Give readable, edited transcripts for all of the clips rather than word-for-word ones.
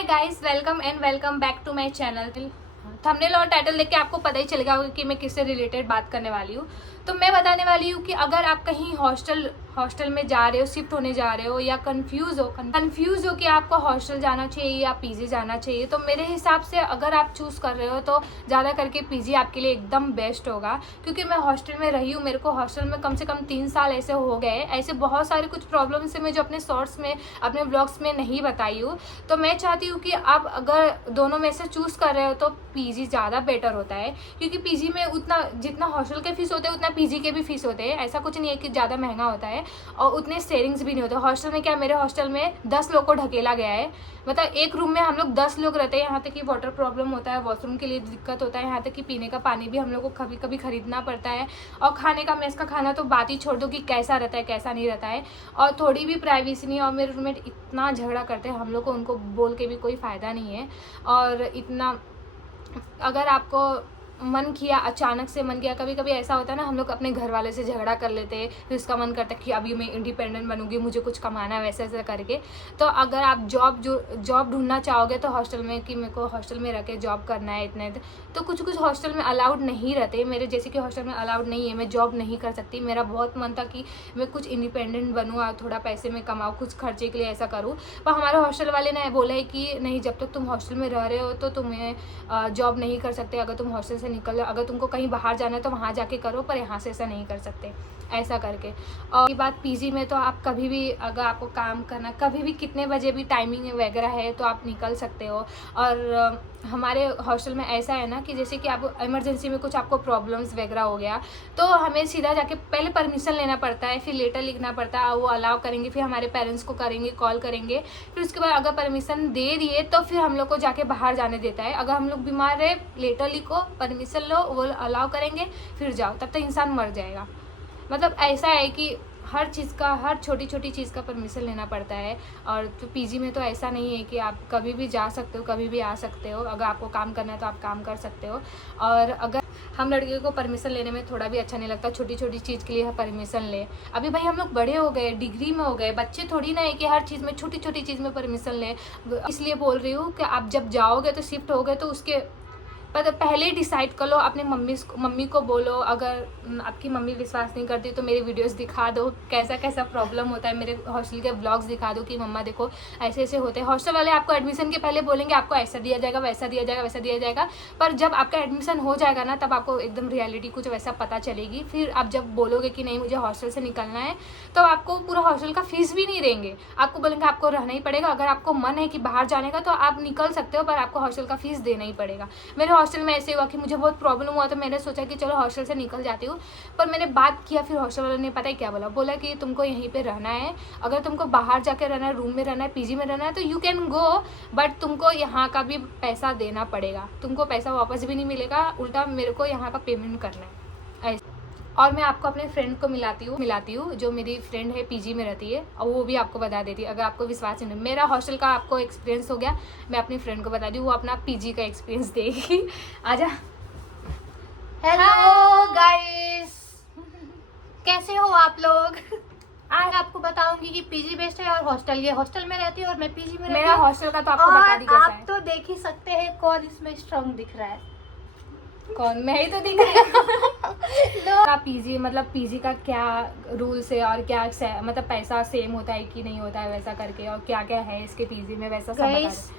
Hi guys, welcome back to my channel. Thumbnail और title देख के आपको पता ही चलेगा होगा कि मैं किससे रिलेटेड बात करने वाली हूँ। तो मैं बताने वाली हूँ कि अगर आप कहीं हॉस्टल में जा रहे हो, शिफ्ट होने जा रहे हो या कंफ्यूज हो कि आपको हॉस्टल जाना चाहिए या पीजी जाना चाहिए, तो मेरे हिसाब से अगर आप चूज कर रहे हो तो ज़्यादा करके पीजी आपके लिए एकदम बेस्ट होगा। क्योंकि मैं हॉस्टल में रही हूँ, मेरे को हॉस्टल में कम से कम 3 साल ऐसे हो गए। ऐसे बहुत सारे कुछ प्रॉब्लम्स है मैं जो अपने शॉर्ट्स में, अपने ब्लॉग्स में नहीं बताई हूँ। तो मैं चाहती हूँ कि आप अगर दोनों में से चूज कर रहे हो तो पीजी ज़्यादा बेटर होता है। क्योंकि पीजी में उतना जितना हॉस्टल के फीस होते हैं उतना पीजी के भी फीस होते हैं। ऐसा कुछ नहीं है कि ज़्यादा महंगा होता है और उतने शेयरिंग्स भी नहीं होते। हॉस्टल में क्या, मेरे हॉस्टल में 10 लोग को ढकेला गया है। मतलब एक रूम में हम लोग 10 लोग रहते हैं। यहाँ तक कि वाटर प्रॉब्लम होता है, वॉशरूम के लिए दिक्कत होता है, यहाँ तक कि पीने का पानी भी हम लोग को कभी कभी खरीदना पड़ता है। और खाने का, मेस का खाना तो बात ही छोड़ दो कि कैसा रहता है कैसा नहीं रहता है। और थोड़ी भी प्राइवेसी नहीं। और मेरे रूममेट इतना झगड़ा करते हैं, हम लोग को उनको बोल के भी कोई फ़ायदा नहीं है। और इतना अगर आपको मन किया, अचानक से मन किया, कभी कभी ऐसा होता है ना, हम लोग अपने घर वाले से झगड़ा कर लेते हैं, फिर उसका मन करता है कि अभी मैं इंडिपेंडेंट बनूंगी, मुझे कुछ कमाना है, वैसे ऐसा करके। तो अगर आप जॉब ढूंढना चाहोगे तो हॉस्टल में, कि मेरे को हॉस्टल में रह के जॉब करना है इतने, तो कुछ हॉस्टल में अलाउड नहीं रहते। मेरे जैसे कि हॉस्टल में अलाउड नहीं है, मैं जॉब नहीं कर सकती। मेरा बहुत मन था कि मैं कुछ इंडिपेंडेंट बनूँ और थोड़ा पैसे में कमाऊँ, कुछ खर्चे के लिए ऐसा करूँ। पर हमारे हॉस्टल वाले ने बोला है कि नहीं, जब तक तुम हॉस्टल में रह रहे हो तो तुम्हें जॉब नहीं कर सकते। अगर तुम हॉस्टल से निकल जाओ, अगर तुमको कहीं बाहर जाना है तो वहाँ जाके करो, पर यहाँ से ऐसा नहीं कर सकते, ऐसा करके। और ये बात पीजी में तो आप कभी भी, अगर आपको काम करना, कभी भी कितने बजे भी टाइमिंग वगैरह है तो आप निकल सकते हो। और हमारे हॉस्टल में ऐसा है ना कि जैसे कि आपको इमरजेंसी में कुछ आपको प्रॉब्लम्स वगैरह हो गया तो हमें सीधा जाके पहले परमिशन लेना पड़ता है, फिर लेटर लिखना पड़ता है, वो अलाउ करेंगे, फिर हमारे पेरेंट्स को करेंगे, कॉल करेंगे, फिर उसके बाद अगर परमिशन दे दिए तो फिर हम लोग को जाके बाहर जाने देता है। अगर हम लोग बीमार रहे, लेटर लिखो, परमिशन लो, वो अलाउ करेंगे, फिर जाओ, तब तक इंसान मर जाएगा। मतलब ऐसा है कि हर चीज़ का, हर छोटी छोटी चीज़ का परमिशन लेना पड़ता है। और तो पीजी में तो ऐसा नहीं है कि आप कभी भी जा सकते हो, कभी भी आ सकते हो। अगर आपको काम करना है तो आप काम कर सकते हो। और अगर हम लड़कियों को परमिशन लेने में थोड़ा भी अच्छा नहीं लगता, छोटी छोटी चीज़ के लिए परमिशन ले। अभी भाई हम लोग बड़े हो गए, डिग्री में हो गए, बच्चे थोड़ी ना है कि हर चीज़ में, छोटी छोटी चीज़ में परमिशन ले। इसलिए बोल रही हूँ कि आप जब जाओगे तो, शिफ्ट हो गए तो उसके पर पहले ही डिसाइड कर लो। अपने मम्मी को बोलो। अगर आपकी मम्मी विश्वास नहीं करती तो मेरे वीडियोस दिखा दो, कैसा कैसा प्रॉब्लम होता है। मेरे हॉस्टल के ब्लॉग्स दिखा दो कि मम्मा देखो ऐसे ऐसे होते हैं। हॉस्टल वाले आपको एडमिशन के पहले बोलेंगे आपको ऐसा दिया जाएगा, वैसा दिया जाएगा, वैसा दिया जाएगा। पर जब आपका एडमिशन हो जाएगा ना, तब आपको एकदम रियलिटी कुछ वैसा पता चलेगी। फिर आप जब बोलोगे कि नहीं मुझे हॉस्टल से निकलना है, तो आपको पूरा हॉस्टल का फीस भी नहीं देंगे। आपको बोलेंगे आपको रहना ही पड़ेगा। अगर आपको मन है कि बाहर जाने का तो आप निकल सकते हो, पर आपको हॉस्टल का फीस देना ही पड़ेगा। मेरे हॉस्टल में ऐसे हुआ कि मुझे बहुत प्रॉब्लम हुआ, तो मैंने सोचा कि चलो हॉस्टल से निकल जाती हूँ। पर मैंने बात किया, फिर हॉस्टल वालों ने पता है क्या बोला कि तुमको यहीं पे रहना है। अगर तुमको बाहर जाके रहना है, रूम में रहना है, पीजी में रहना है तो यू कैन गो, बट तुमको यहाँ का भी पैसा देना पड़ेगा। तुमको पैसा वापस भी नहीं मिलेगा, उल्टा मेरे को यहाँ का पेमेंट करना है, ऐसा। और मैं आपको अपने फ्रेंड को मिलाती हूँ जो मेरी फ्रेंड है, पीजी में रहती है, और वो भी आपको बता देती है। अगर आपको विश्वास नहीं, मेरा हॉस्टल का आपको एक्सपीरियंस हो गया, मैं अपनी फ्रेंड को बता दी, वो अपना पीजी का एक्सपीरियंस देगी। आजा। हेलो गाइस, कैसे हो आप लोग? आज आपको बताऊंगी कि पीजी बेस्ट है और हॉस्टल। ये हॉस्टल में रहती है और मैं पीजी में रहती हूँ। मेरा हॉस्टल का तो आपको बता दी कैसा आप है। तो देख ही सकते हैं कौन इसमें स्ट्रांग दिख रहा है। कौन? मैं ही तो दिख रही हूँ। का पीजी, मतलब पीजी का क्या रूल्स है और क्या मतलब पैसा सेम होता है कि नहीं होता है, वैसा करके, और क्या क्या है इसके पीजी में, वैसा सब बता दो।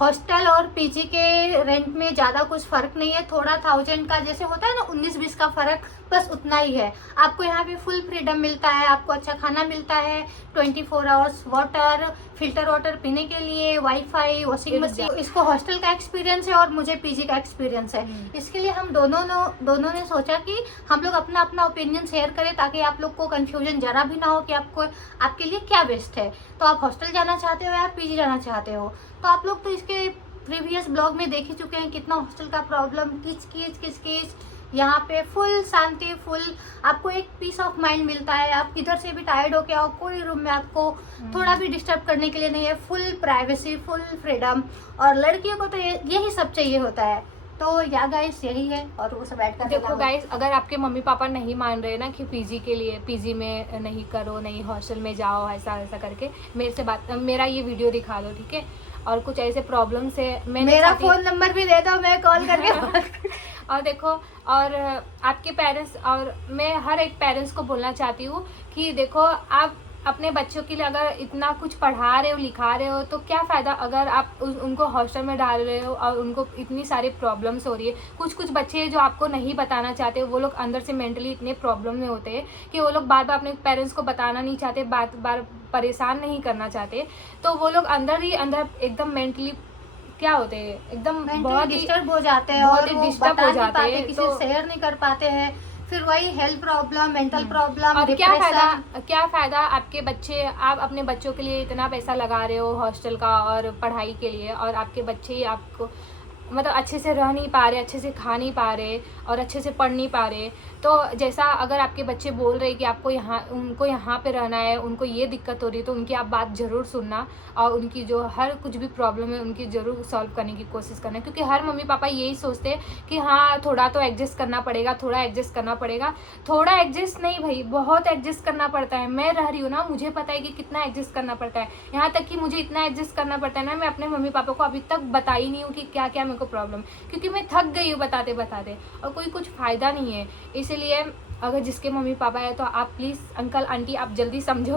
हॉस्टल और पीजी के रेंट में ज़्यादा कुछ फ़र्क नहीं है। थोड़ा 1000 का जैसे होता है ना, 19-20 का फ़र्क, बस उतना ही है। आपको यहाँ पे फुल फ्रीडम मिलता है, आपको अच्छा खाना मिलता है, 24 आवर्स वाटर, फिल्टर वाटर पीने के लिए, वाईफाई, वॉशिंग मशीन। इसको हॉस्टल का एक्सपीरियंस है और मुझे पीजी का एक्सपीरियंस है। इसके लिए हम दोनों ने सोचा कि हम लोग अपना अपना ओपिनियन शेयर करें, ताकि आप लोग को कन्फ्यूजन जरा भी ना हो कि आपके लिए क्या बेस्ट है। तो आप हॉस्टल जाना चाहते हो या पीजी जाना चाहते हो, तो आप लोग तो इसके प्रीवियस ब्लॉग में देख ही चुके हैं कितना हॉस्टल का प्रॉब्लम, किच। यहाँ पे फुल शांति, फुल आपको एक पीस ऑफ माइंड मिलता है। आप किधर से भी टायर्ड होके आओ, कोई रूम में आपको थोड़ा भी डिस्टर्ब करने के लिए नहीं है। Full privacy, full freedom. और लड़कियों को तो यही सब चाहिए होता है। तो या गाइस यही है, और वो सब ऐड कर देखो गाइस, अगर आपके मम्मी पापा नहीं मान रहे ना कि पीजी के लिए, पीजी में नहीं करो, नहीं हॉस्टल में जाओ, ऐसा ऐसा करके मेरे से बात, मेरा ये वीडियो दिखा दो, ठीक है। और कुछ ऐसे प्रॉब्लम से मैंने मेरा फोन नंबर भी दे दो, मैं कॉल करके और देखो, और आपके पेरेंट्स, और मैं हर एक पेरेंट्स को बोलना चाहती हूँ कि देखो, आप अपने बच्चों के लिए अगर इतना कुछ पढ़ा रहे हो, लिखा रहे हो, तो क्या फ़ायदा अगर आप उनको हॉस्टल में डाल रहे हो और उनको इतनी सारी प्रॉब्लम्स हो रही है। कुछ बच्चे जो आपको नहीं बताना चाहते, वो लोग अंदर से मेंटली इतने प्रॉब्लम में होते हैं कि वो लोग बार बार अपने पेरेंट्स को बताना नहीं चाहते, बार बार परेशान नहीं करना चाहते, तो वो लोग अंदर ही अंदर एकदम मेंटली क्या होते हैं, एकदम बहुत ही डिस्टर्ब हो जाते हैं बहुत और ही वो डिस्टर्ब बता हो नहीं जाते पाते, हैं। किसी तो से शेयर नहीं कर पाते हैं, फिर वही हेल्थ प्रॉब्लम, मेंटल प्रॉब्लम, और क्या फ़ायदा आपके बच्चे, आप अपने बच्चों के लिए इतना पैसा लगा रहे हो हॉस्टल का और पढ़ाई के लिए, और आपके बच्चे ही आपको मतलब अच्छे से रह नहीं पा रहे, अच्छे से खा नहीं पा रहे और अच्छे से पढ़ नहीं पा रहे। तो जैसा अगर आपके बच्चे बोल रहे हैं कि आपको उनको यहाँ पे रहना है, उनको ये दिक्कत हो रही है, तो उनकी आप बात ज़रूर सुनना और उनकी जो हर कुछ भी प्रॉब्लम है उनकी ज़रूर सॉल्व करने की कोशिश करना। क्योंकि हर मम्मी पापा यही सोचते हैं कि हाँ थोड़ा तो एडजस्ट करना पड़ेगा, थोड़ा एडजस्ट करना पड़ेगा। थोड़ा एडजस्ट नहीं भाई, बहुत एडजस्ट करना पड़ता है। मैं रह रही हूँ ना, मुझे पता है कि कितना एडजस्ट करना पड़ता है। यहाँ तक कि मुझे इतना एडजस्ट करना पड़ता है ना, मैं अपने मम्मी पापा को अभी तक बताई नहीं हूँ कि क्या क्या मेरे को प्रॉब्लम, क्योंकि मैं थक गई हूँ बताते बताते और कोई कुछ फ़ायदा नहीं है। इसीलिए अगर जिसके मम्मी पापा है तो आप प्लीज़ अंकल आंटी आप जल्दी समझो,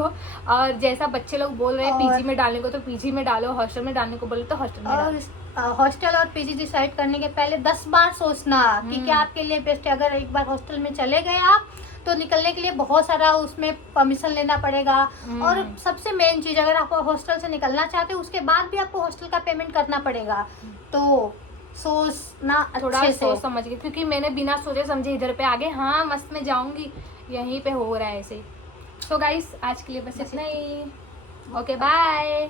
और जैसा बच्चे लोग बोल रहे हैं पीजी में डालने को तो पीजी में डालो, हॉस्टल में डालने को बोले तो हॉस्टल में डालो। हॉस्टल और पीजी डिसाइड करने के पहले 10 बार सोचना कि क्या आपके लिए बेस्ट है। अगर एक बार हॉस्टल में चले गए आप, तो निकलने के लिए बहुत सारा उसमें परमिशन लेना पड़ेगा। और सबसे मेन चीज़, अगर आप हॉस्टल से निकलना चाहते हो उसके बाद भी आपको हॉस्टल का पेमेंट करना पड़ेगा। तो सोचना थोड़ा अच्छे से, सोच समझ के, क्योंकि मैंने बिना सोचे समझे इधर पे आगे हाँ मस्त में जाऊंगी, यहीं पे हो रहा है ऐसे ही। तो गाइस आज के लिए बस इतना ही। Okay bye.